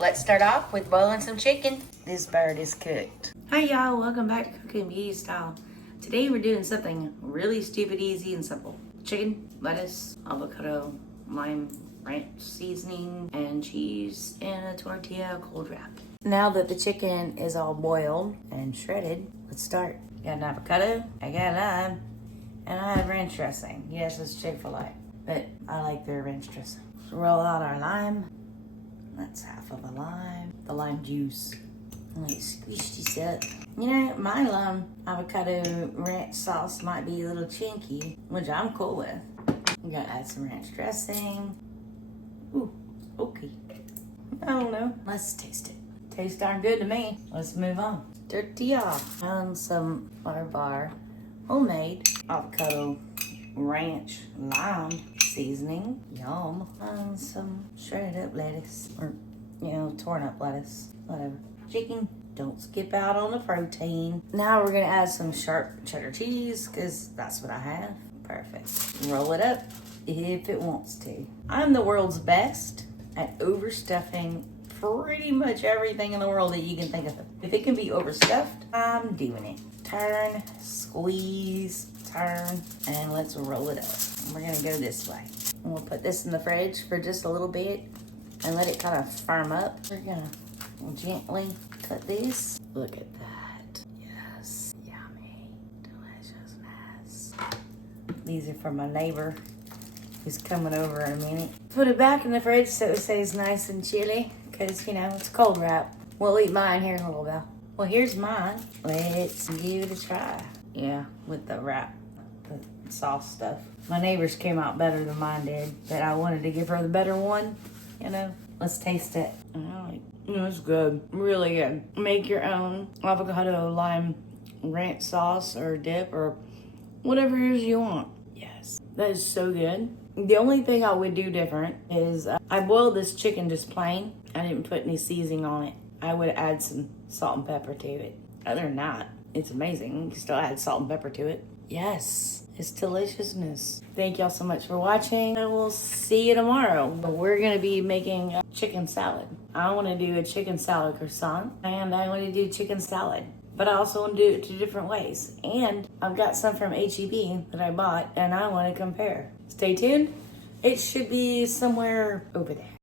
Let's start off with boiling some chicken. This bird is cooked. Hi y'all, welcome back to Cooking Beauty Style. Today we're doing something really stupid, easy, and simple. Chicken, lettuce, avocado, lime, ranch seasoning, and cheese in a tortilla cold wrap. Now that the chicken is all boiled and shredded, let's start. Got an avocado, I got lime, and I have ranch dressing. Yes, it's Chick-fil-A, but I like their ranch dressing. So roll out our lime. That's half of a lime. The lime juice. Let me squish this up. You know, my lime avocado ranch sauce might be a little chinky, which I'm cool with. I'm gonna add some ranch dressing. Ooh, okay. I don't know. Let's taste it. Tastes darn good to me. Let's move on. Tortilla. And some bar homemade avocado ranch lime seasoning. Yum. And some shredded up lettuce. Or, torn up lettuce. Whatever. Chicken. Don't skip out on the protein. Now we're gonna add some sharp cheddar cheese because that's what I have. Perfect. Roll it up if it wants to. I'm the world's best at overstuffing pretty much everything in the world that you can think of. If it can be overstuffed, I'm doing it. Turn, squeeze, turn, and let's roll it up. We're gonna go this way. And we'll put this in the fridge for just a little bit and let it kind of firm up. We're gonna gently cut this. Look at that. Yes, yummy, deliciousness. These are from my neighbor who's coming over in a minute. Put it back in the fridge so it stays nice and chilly because, it's cold wrap. We'll eat mine here in a little bit. Well, here's mine. Let's give it a try. Yeah, with the wrap, the sauce stuff. My neighbor's came out better than mine did, but I wanted to give her the better one, Let's taste it. It's good, really good. Make your own avocado lime ranch sauce or dip or whatever it is you want. Yes, that is so good. The only thing I would do different is I boiled this chicken just plain. I didn't put any seasoning on it. I would add some salt and pepper to it. Other than that, it's amazing. You can still add salt and pepper to it. Yes, it's deliciousness. Thank y'all so much for watching. And we'll see you tomorrow. We're gonna be making a chicken salad. I wanna do a chicken salad croissant and I wanna do chicken salad. But I also want to do it 2 different ways. And I've got some from H-E-B that I bought and I want to compare. Stay tuned. It should be somewhere over there.